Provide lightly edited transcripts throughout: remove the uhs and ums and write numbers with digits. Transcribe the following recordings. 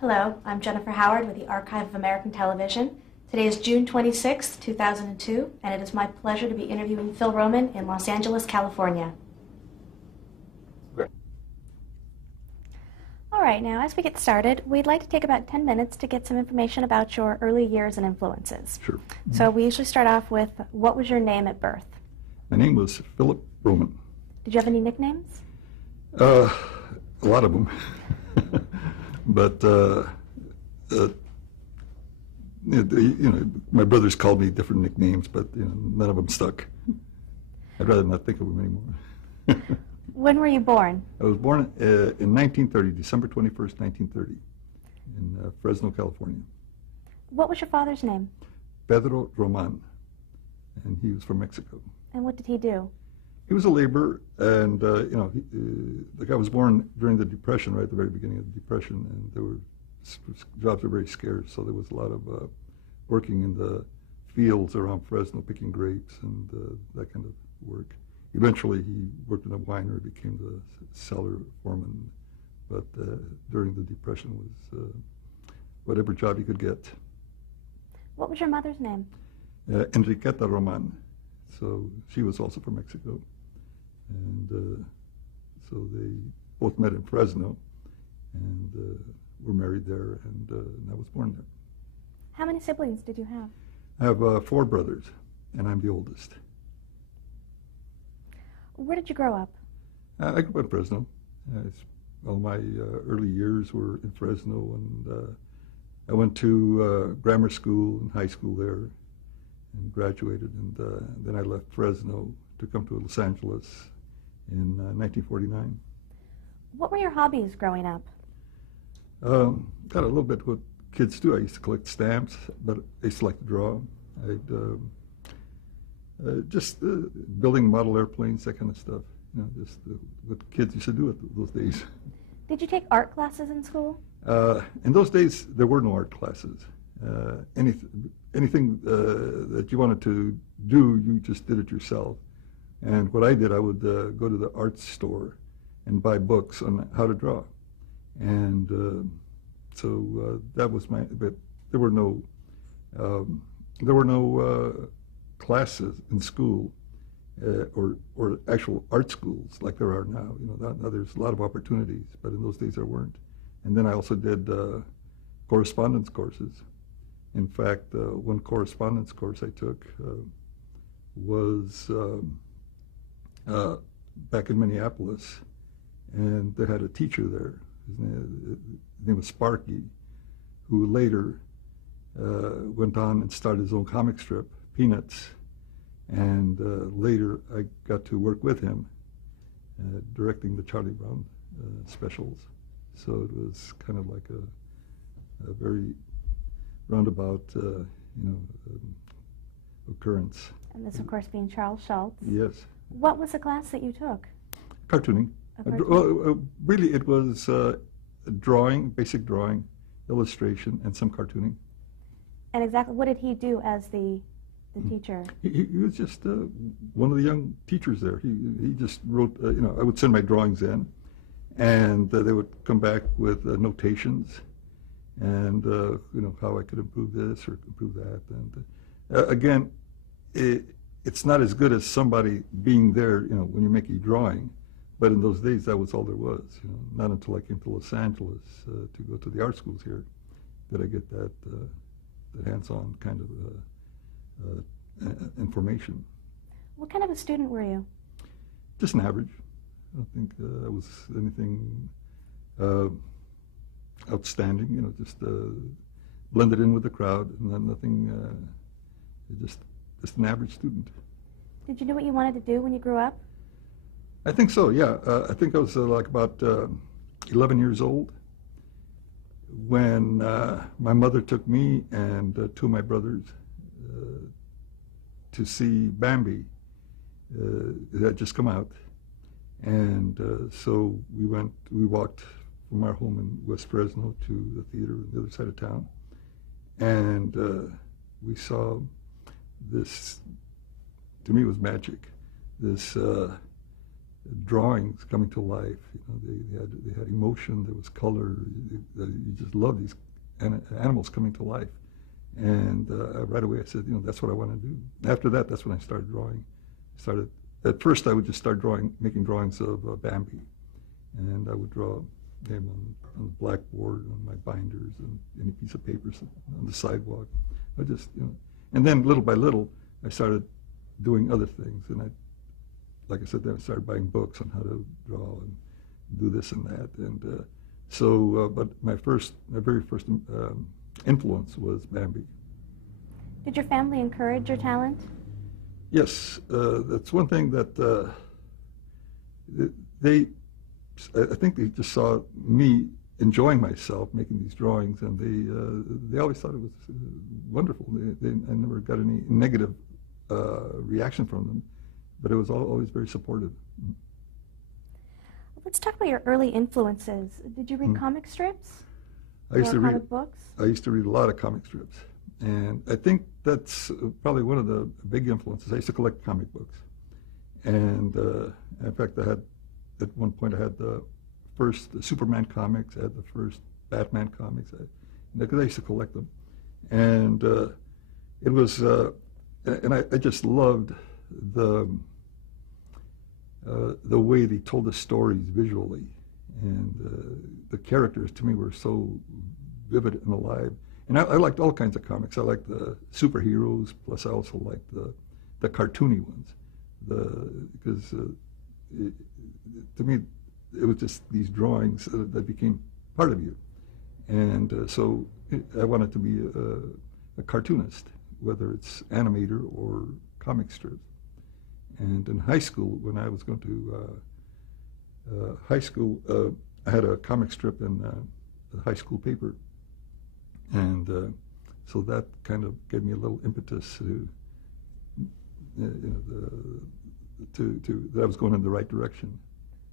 Hello, I'm Jennifer Howard with the Archive of American Television. Today is June 26, 2002, and it is my pleasure to be interviewing Phil Roman in Los Angeles, California. Great. All right, now as we get started, we'd like to take about 10 minutes to get some information about your early years and influences. Sure. So we usually start off with, what was your name at birth? My name was Philip Roman. Did you have any nicknames? A lot of them. But, my brothers called me different nicknames, but none of them stuck. I'd rather not think of them anymore. When were you born? I was born in 1930, December 21st, 1930, in Fresno, California. What was your father's name? Pedro Roman, and he was from Mexico. And what did he do? He was a laborer, and I was born during the Depression, right at the very beginning of the Depression, and jobs were very scarce, so there was a lot of working in the fields around Fresno, picking grapes and that kind of work. Eventually, he worked in a winery, became the cellar foreman, but during the Depression was whatever job he could get. What was your mother's name? Enriqueta Roman. So she was also from Mexico. And so they both met in Fresno and were married there, and I was born there. How many siblings did you have? I have 4 brothers, and I'm the oldest. Where did you grow up? I grew up in Fresno. All my early years were in Fresno, and I went to grammar school and high school there and graduated, and then I left Fresno to come to Los Angeles in 1949. What were your hobbies growing up? Got a little bit what kids do. I used to collect stamps, but I used to like to draw. Just building model airplanes, that kind of stuff. Just what kids used to do at those days. Did you take art classes in school? In those days, there were no art classes. Anything that you wanted to do, you just did it yourself. And what I did, I would go to the art store and buy books on how to draw. And so that was but there were no classes in school or actual art schools like there are now. Now there's a lot of opportunities, but in those days there weren't. And then I also did correspondence courses. In fact, one correspondence course I took was back in Minneapolis, and they had a teacher there. His name was Sparky, who later went on and started his own comic strip, Peanuts, and later I got to work with him directing the Charlie Brown specials. So it was kind of like a very roundabout, occurrence. And this, of course, being Charles Schulz. Yes. What was the class that you took? Cartooning. Really, it was drawing, basic drawing, illustration, and some cartooning. And exactly what did he do as the teacher? He was just one of the young teachers there. He just wrote, I would send my drawings in, and they would come back with notations, and how I could improve this or improve that. And again, it's not as good as somebody being there, when you're making a drawing. But in those days, that was all there was. Not until I came to Los Angeles to go to the art schools here did I get that hands-on kind of information. What kind of a student were you? Just an average. I don't think I was anything outstanding. Just blended in with the crowd, and then nothing. Just an average student. Did you know what you wanted to do when you grew up? I think so, yeah. I think I was like about 11 years old when my mother took me and 2 of my brothers to see Bambi. It had just come out. And so we walked from our home in West Fresno to the theater on the other side of town. And we saw this, to me it was magic, this drawings coming to life. They had emotion. There was color. You just love these animals coming to life. And right away I said, that's what I want to do. After that, that's when I started drawing. At first I would just start making drawings of Bambi, and I would draw him on the blackboard, on my binders, and any piece of paper on the sidewalk. I just, and then little by little, I started doing other things, and like I said, then I started buying books on how to draw and do this and that, and but my very first influence was Bambi. Did your family encourage your talent? Yes, that's one thing that I think they just saw me enjoying myself making these drawings, and they always thought it was wonderful. I never got any negative reaction from them, but it was always very supportive. Let's talk about your early influences. Did you read comic strips? I used to read comic books? I used to read a lot of comic strips, and I think that's probably one of the big influences. I used to collect comic books, and in fact, at one point I had the first Superman comics. I had the first Batman comics, because I used to collect them, and it was, and I just loved the way they told the stories visually, and the characters to me were so vivid and alive. And I liked all kinds of comics. I liked the superheroes, plus I also liked the cartoony ones, because to me it was just these drawings that became part of you. And so I wanted to be a cartoonist, whether it's animator or comic strips. And in high school, when I was going to high school, I had a comic strip in the high school paper. And so that kind of gave me a little impetus to that I was going in the right direction.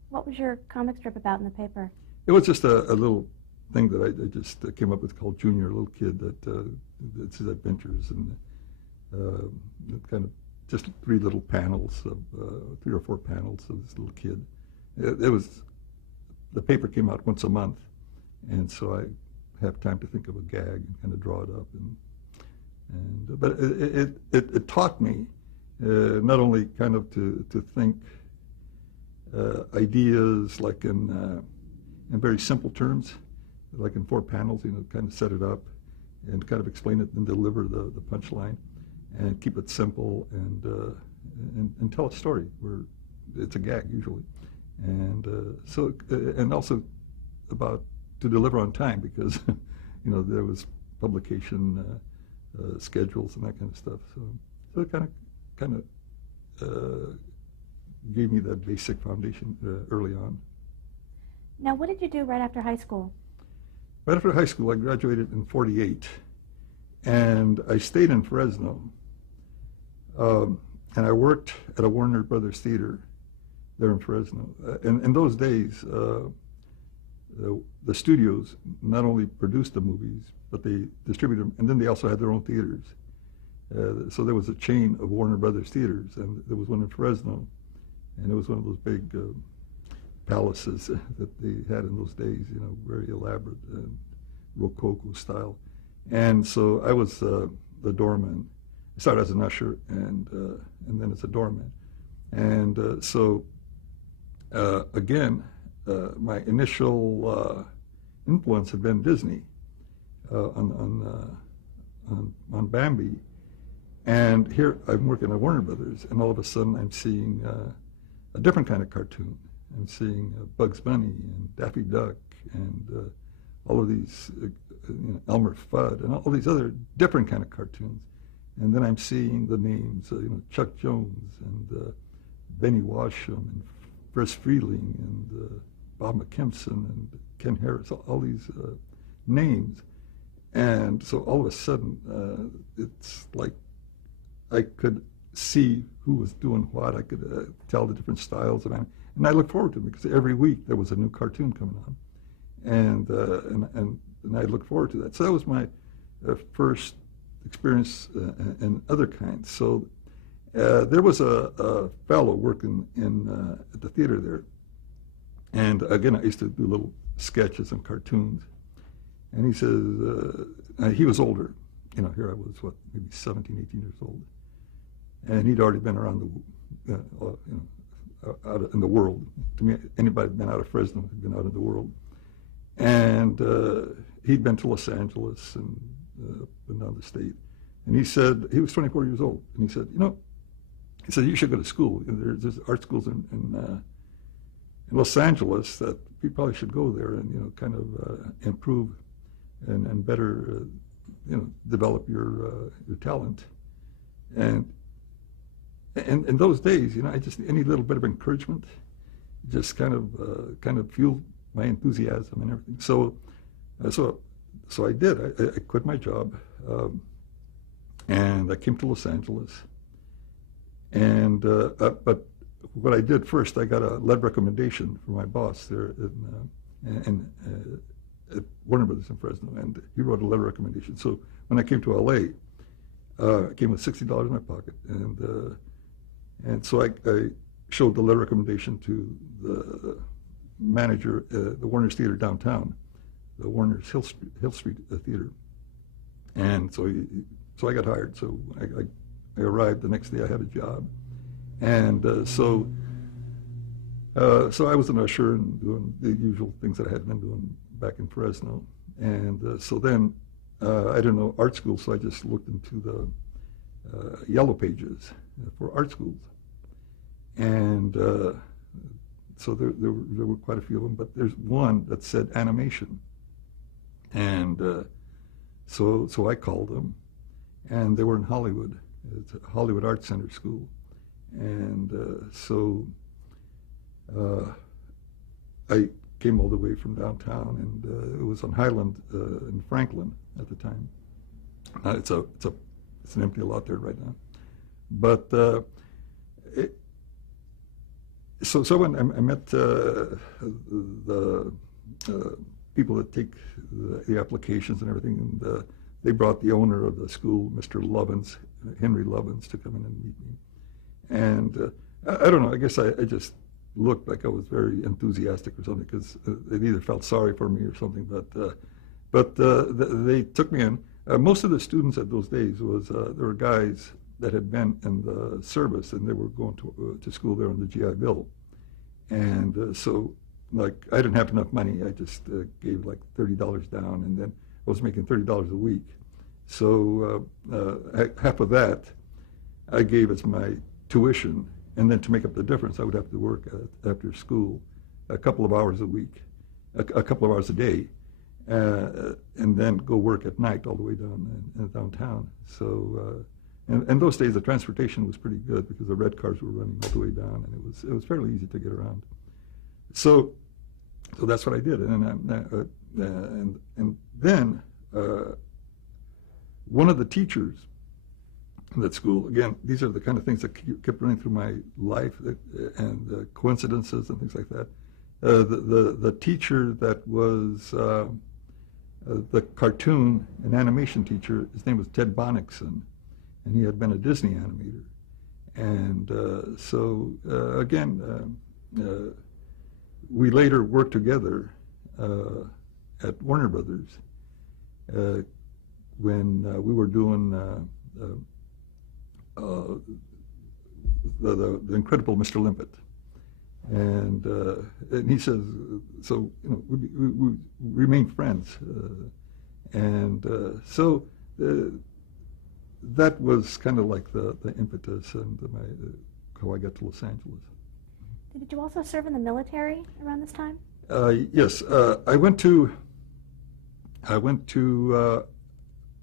What was your comic strip about in the paper? It was just a little thing that I just came up with called Junior, a little kid that's his adventures, and kind of just three little panels of 3 or 4 panels of this little kid. The paper came out once a month, and so I have time to think of a gag and kind of draw it up, but it taught me not only kind of to think ideas like in very simple terms, like in 4 panels, kind of set it up and kind of explain it and deliver the punchline, and keep it simple and tell a story where it's a gag usually, and and also about to deliver on time, because there was publication schedules and that kind of stuff. So it kind of gave me that basic foundation early on. Now, what did you do right after high school? Right after high school, I graduated in '48, and I stayed in Fresno, and I worked at a Warner Brothers theater there in Fresno. In those days, the studios not only produced the movies, but they distributed them, and then they also had their own theaters. So there was a chain of Warner Brothers theaters, and there was one in Fresno, and it was one of those big palaces that they had in those days, very elaborate and Rococo style. And so I was the doorman. I started as an usher, and then as a doorman. And so again, my initial influence had been Disney on Bambi, and here I'm working at Warner Brothers, and all of a sudden I'm seeing a different kind of cartoon. I'm seeing Bugs Bunny and Daffy Duck and all of these, Elmer Fudd and all these other different kind of cartoons, and then I'm seeing the names, Chuck Jones and Benny Washam and Friz Freleng and Bob McKimson and Ken Harris, all these names. And so all of a sudden, it's like I could see who was doing what. I could tell the different styles of anime. And I looked forward to it, because every week there was a new cartoon coming on. And I looked forward to that. So that was my first experience in other kinds. So, there was a fellow working at the theater there. And again, I used to do little sketches and cartoons. And he says, he was older. You know, here I was, maybe 17, 18 years old. And he'd already been around out in the world. To me, anybody who'd been out of Fresno had been out in the world. And he'd been to Los Angeles and up and down the state. And he said, he was 24 years old. And he said, you should go to school. There's art schools in Los Angeles that you probably should go there and, kind of improve and better, develop your talent. And in those days, I just, any little bit of encouragement just kind of fueled my enthusiasm and everything. So I did. I quit my job, and I came to Los Angeles. And but what I did first, I got a letter recommendation from my boss there at Warner Brothers in Fresno, and he wrote a letter recommendation. So when I came to LA, I came with $60 in my pocket, and so I showed the letter recommendation to the manager at the Warner's Theater downtown, the Warner's Hill Street Theater, and so I got hired. So I arrived the next day. I had a job, and so I was an usher and doing the usual things that I had been doing back in Fresno. And so then I didn't know art school, so I just looked into the yellow pages for art schools. And so there were quite a few of them, but there's one that said animation. And so I called them, and they were in Hollywood. It's a Hollywood Art Center school. And so I came all the way from downtown, and it was on Highland in Franklin at the time. It's an empty lot there right now. But so when I met the people that take the applications and everything, and they brought the owner of the school, Mr. Lovins, Henry Lovins, to come in and meet me. And I don't know, I guess I just looked like I was very enthusiastic or something, because they either felt sorry for me or something, but they took me in. Most of the students at those days there were guys that had been in the service, and they were going to school there on the GI Bill. And so, like, I didn't have enough money. I just gave like $30 down, and then I was making $30 a week. So half of that I gave as my tuition, and then to make up the difference, I would have to work after school a couple of hours a week, a couple of hours a day, and then go work at night all the way downtown. So, and those days the transportation was pretty good, because the red cars were running all the way down, and it was fairly easy to get around. So that's what I did, and then one of the teachers in that school, again, these are the kind of things that kept running through my life, and coincidences and things like that. The teacher that was the cartoon and animation teacher, his name was Ted Bonnickson, and he had been a Disney animator. And so again, we later worked together at Warner Brothers when we were doing the Incredible Mr. Limpet. And he says, so we remained friends, and so that was kind of like the impetus and how I got to Los Angeles. Did you also serve in the military around this time? Yes, I went to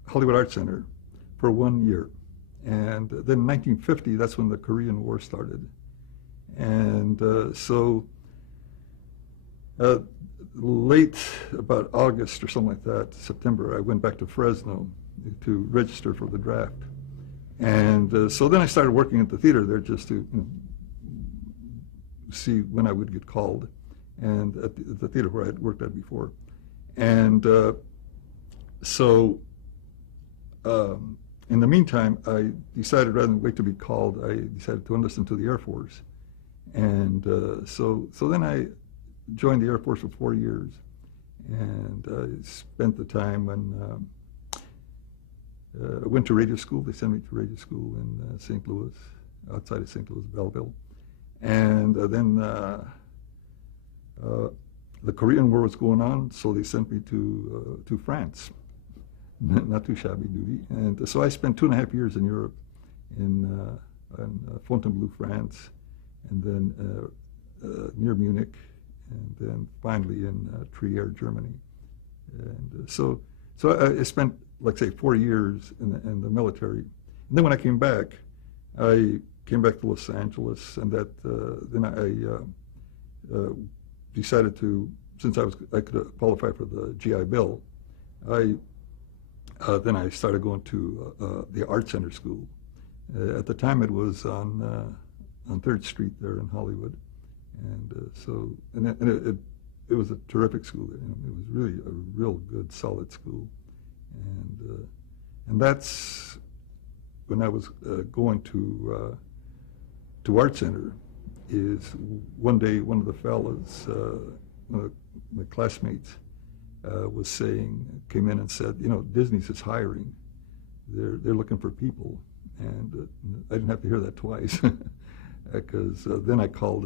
Hollywood Art Center for 1 year, and then in 1950, that's when the Korean War started. And so late, about August or something like that, September, I went back to Fresno to register for the draft. And so then I started working at the theater there, just to see when I would get called, and at the theater where I had worked at before. And in the meantime, I decided rather than wait to be called, I decided to enlist into the Air Force. And so then I joined the Air Force for 4 years. And I spent the time when I went to radio school. They sent me to radio school in St. Louis, outside of St. Louis, Belleville. And then the Korean War was going on, so they sent me to France. Not too shabby duty. And so I spent 2.5 years in Europe, in Fontainebleau, France, and then near Munich, and then finally in Trier, Germany. And so I spent, like say, 4 years in the military. And then when I came back to Los Angeles, and then I decided to, since I could qualify for the GI Bill, then I started going to the Art Center School. At the time, it was on 3rd Street there in Hollywood, and it was a terrific school. It was really a real good, solid school, and that's when I was going to Art Center. Is one day one of the fellas, one of my classmates, came in and said, Disney's is hiring. They're looking for people. And I didn't have to hear that twice, because then I called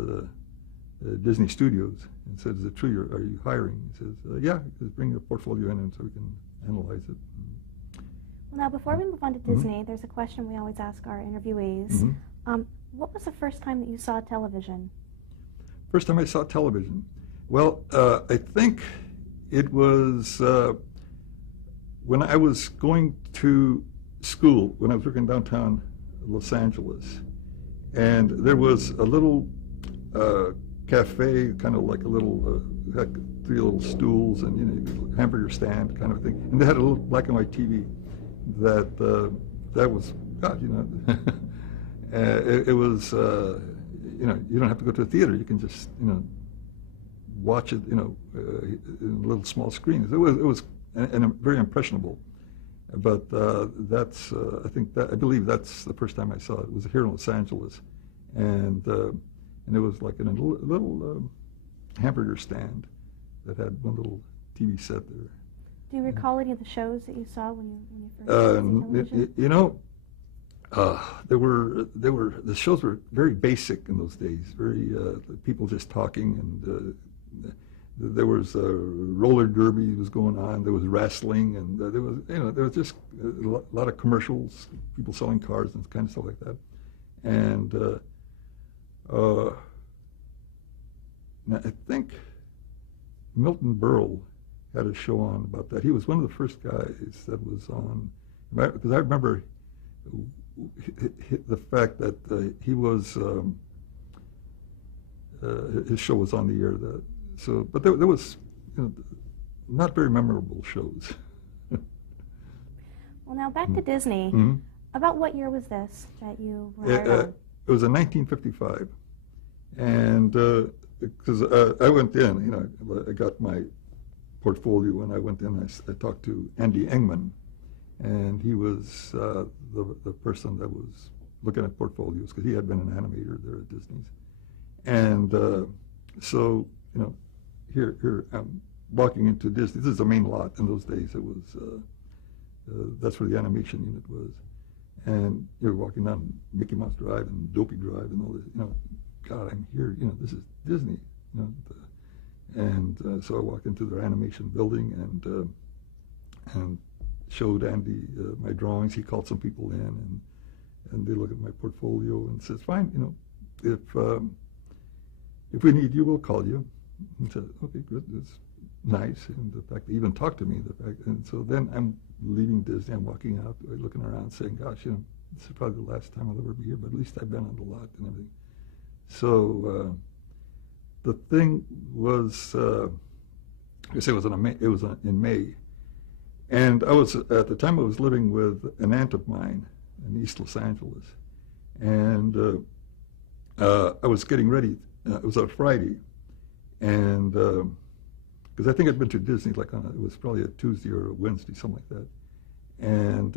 Disney Studios and said, is it true, are you hiring? He says, yeah, just bring your portfolio in and so we can analyze it. Well, now before we move on to Disney, there's a question we always ask our interviewees. What was the first time that you saw television? First time I saw television? Well, I think it was when I was going to school, when I was working downtown Los Angeles, and there was a little cafe, kind of like a little, had 3 little stools and hamburger stand kind of thing, and they had a little black and white TV that was, God, it was, you don't have to go to a theater. You can just, watch it, in a little small screen. It was very impressionable. But that's, I believe that's the first time I saw it. It was here in Los Angeles, and it was like in a little hamburger stand that had one little TV set there. Do you recall any of the shows that you saw when you first saw television? The shows were very basic in those days. Very people just talking, and there was roller derby was going on. There was wrestling, and there was just a lot of commercials, people selling cars and kind of stuff like that. And now I think Milton Berle had a show on about that. He was one of the first guys that was on, because I remember the fact that he was his show was on the air. But there was not very memorable shows. Well, now back to Disney. About what year was this that you were hired on? It was in 1955, and because I went in, I got my portfolio, and I went in. I talked to Andy Engman, and he was the person that was looking at portfolios, because he had been an animator there at Disney's. And so, here I'm walking into Disney. This is the main lot. In those days, it was, that's where the animation unit was. And you're walking down Mickey Mouse Drive and Dopey Drive and all this, God, I'm here, this is Disney. So I walked into their animation building and showed Andy my drawings. He called some people in, and they looked at my portfolio and says, fine, if we need you, we'll call you. And said, okay, good, that's nice. And the fact they even talked to me, and so then I'm leaving Disney, I'm walking out, looking around, saying, gosh, this is probably the last time I'll ever be here, but at least I've been on the lot and everything. So the thing was, I say it was in May, and I was at the time I was living with an aunt of mine in East Los Angeles, and I was getting ready. It was a Friday, and because I think I'd been to Disney it was probably a Tuesday or a Wednesday, something like that, and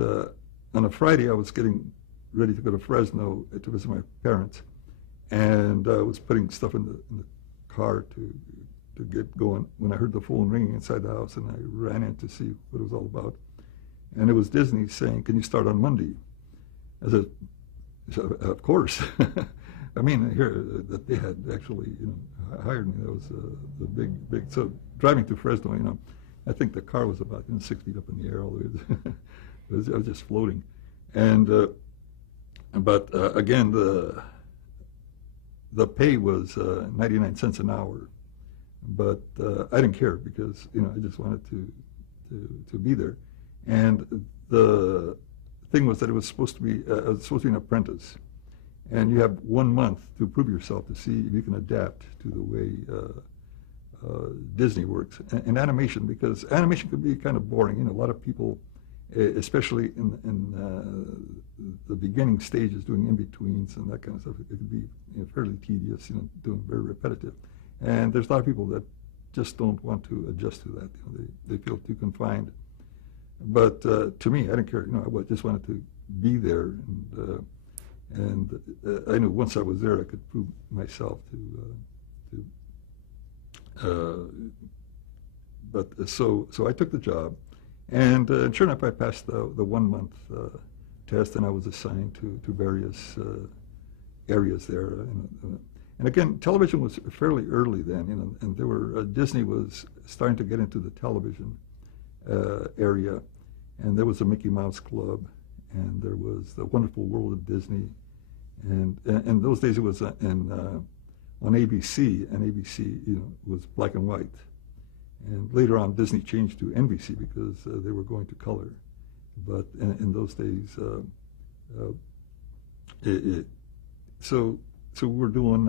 on a Friday, I was getting ready to go to Fresno to visit my parents, and I was putting stuff in the car to get going when I heard the phone ringing inside the house, and I ran in to see what it was all about. And it was Disney saying, "Can you start on Monday?" I said, "Of course." I mean, here that they had actually hired me. That was the big. So driving to Fresno, I think the car was about 6 feet up in the air all the way. I was just floating, and but again the pay was 99 cents an hour, but I didn't care because I just wanted to be there, and the thing was that it was supposed to be I was supposed to be an apprentice, and you have 1 month to prove yourself to see if you can adapt to the way Disney works and animation, because animation could be kind of boring. A lot of people, especially in the beginning stages, doing in-betweens and that kind of stuff, it could be fairly tedious, doing very repetitive. And there's a lot of people that just don't want to adjust to that. They feel too confined. But to me, I didn't care. I just wanted to be there, and I knew once I was there, I could prove myself but so I took the job, and sure enough, I passed the 1 month test, and I was assigned to various areas there. And again, television was fairly early then, and there were Disney was starting to get into the television area, and there was a Mickey Mouse Club, and there was the Wonderful World of Disney, and in those days it was on ABC, and ABC was black and white, and later on Disney changed to NBC because they were going to color, but in those days, so we were doing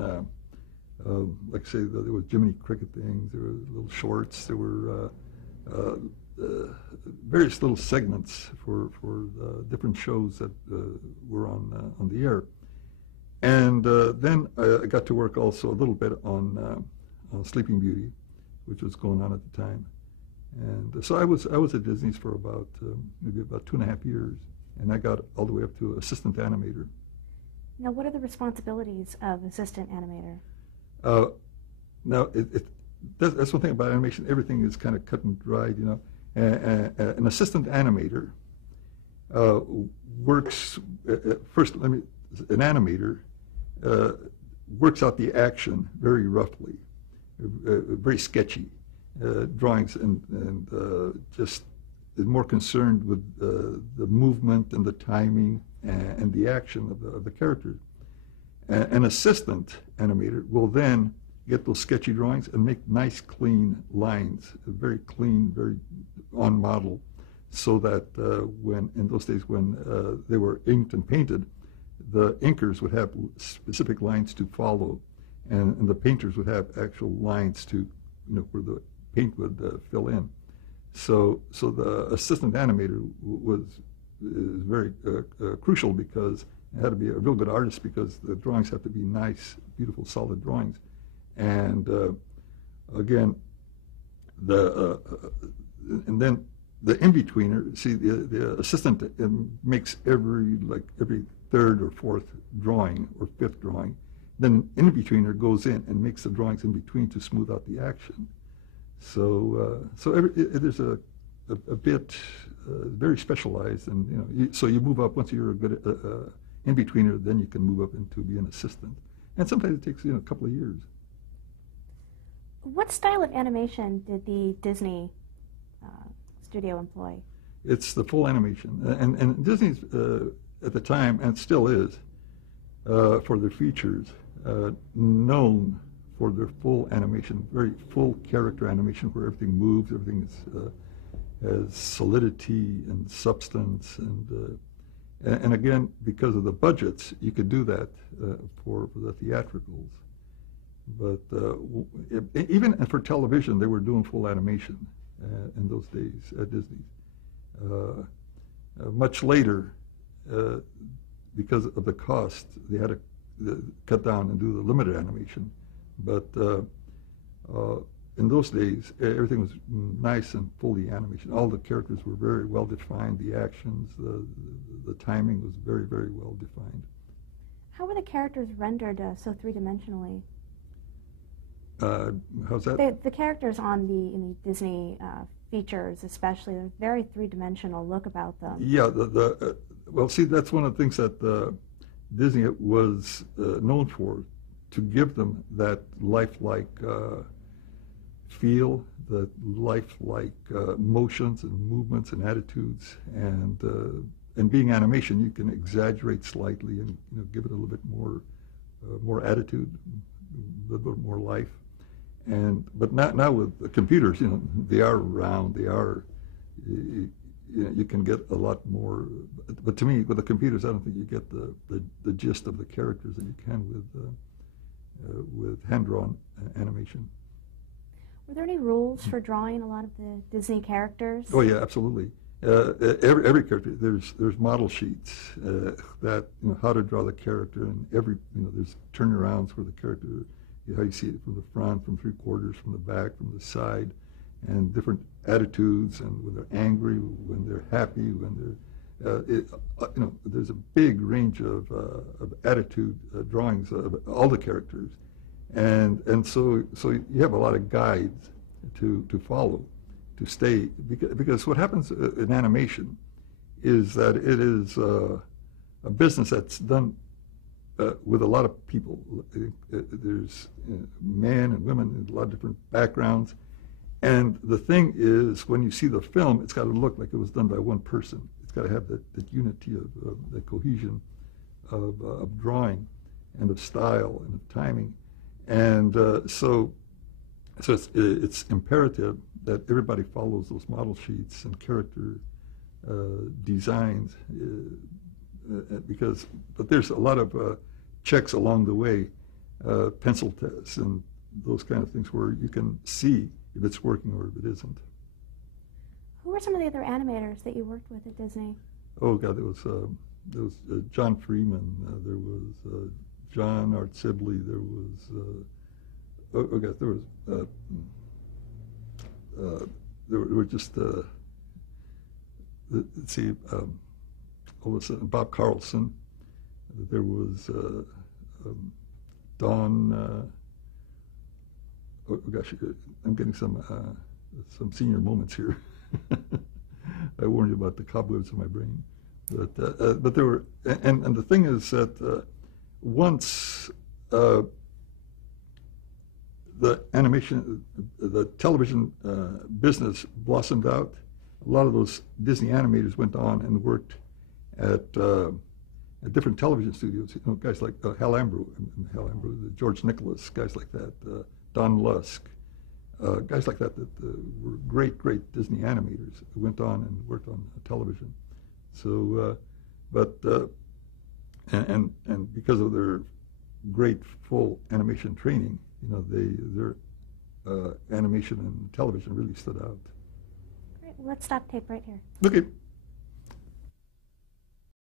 like I say, there was Jiminy Cricket things, there were little shorts, there were various little segments for different shows that were on the air. And then I got to work also a little bit on Sleeping Beauty, which was going on at the time. And so I was at Disney's for about maybe about 2.5 years, and I got all the way up to assistant animator. Now, what are the responsibilities of assistant animator? Now, that's one thing about animation. Everything is kind of cut and dried, An assistant animator works, first, an animator works out the action very roughly, very sketchy drawings, and just is more concerned with the movement and the timing and the action of the characters. An assistant animator will then get those sketchy drawings and make nice, clean lines, very clean, very on model, so that in those days when they were inked and painted, the inkers would have specific lines to follow, and the painters would have actual lines to, where the paint would fill in. So the assistant animator is very crucial, because it had to be a real good artist, because the drawings have to be nice, beautiful, solid drawings. And again, and then the in-betweener, see, the assistant makes every third or fourth drawing or fifth drawing. Then in-betweener goes in and makes the drawings in between to smooth out the action. So there's a bit very specialized, and so you move up once you're a good in-betweener, then you can move up into be an assistant, and sometimes it takes a couple of years. What style of animation did the Disney studio employ? It's the full animation, and Disney's at the time, and still is, for their features, known for their full animation, very full character animation, where everything moves, everything has solidity and substance, and again, because of the budgets, you could do that for the theatricals. But even for television, they were doing full animation in those days at Disney. Much later, because of the cost, they had to cut down and do the limited animation. But in those days, everything was nice and fully animation. All the characters were very well defined. The actions, the timing was very, very well defined. How were the characters rendered so three-dimensionally? How's that? The characters in the Disney features, especially, there's a very three-dimensional look about them. Yeah, well, see, that's one of the things that Disney was known for, to give them that lifelike feel, the lifelike motions and movements and attitudes, and being animation, you can exaggerate slightly and give it a little bit more attitude, a little bit more life. But now with the computers, they are round, they are. You can get a lot more. But to me, with the computers, I don't think you get the gist of the characters that you can with hand-drawn animation. Were there any rules for drawing a lot of the Disney characters? Oh yeah, absolutely. Every character, there's model sheets that how to draw the character, and there's turnarounds for the character, how you see it from the front, from three-quarters, from the back, from the side, and different attitudes, and when they're angry, when they're happy, when they're there's a big range of attitude drawings of all the characters, and so you have a lot of guides to follow, to stay, because what happens in animation is that it is a business that's done with a lot of people. There's men and women in a lot of different backgrounds. And the thing is, when you see the film, it's got to look like it was done by one person. It's got to have that unity of the cohesion of drawing and of style and of timing. And so it's imperative that everybody follows those model sheets and character designs, but there's a lot of checks along the way, pencil tests and those kind of things where you can see if it's working or if it isn't. Who were some of the other animators that you worked with at Disney? Oh God, there was John Freeman. There was John Art Sibley. There was there were just let's see, all of a sudden Bob Carlson. There was Don. Oh gosh, I'm getting some senior moments here. I warned you about the cobwebs in my brain, but there were, and the thing is that once the animation, the television business blossomed out, a lot of those Disney animators went on and worked at different television studios. Guys like Hal Ambro, George Nicholas, guys like that. Don Lusk, guys like that were great Disney animators who went on and worked on television. So, and because of their great full animation training, their animation and television really stood out. Great. Well, let's stop tape right here. Okay.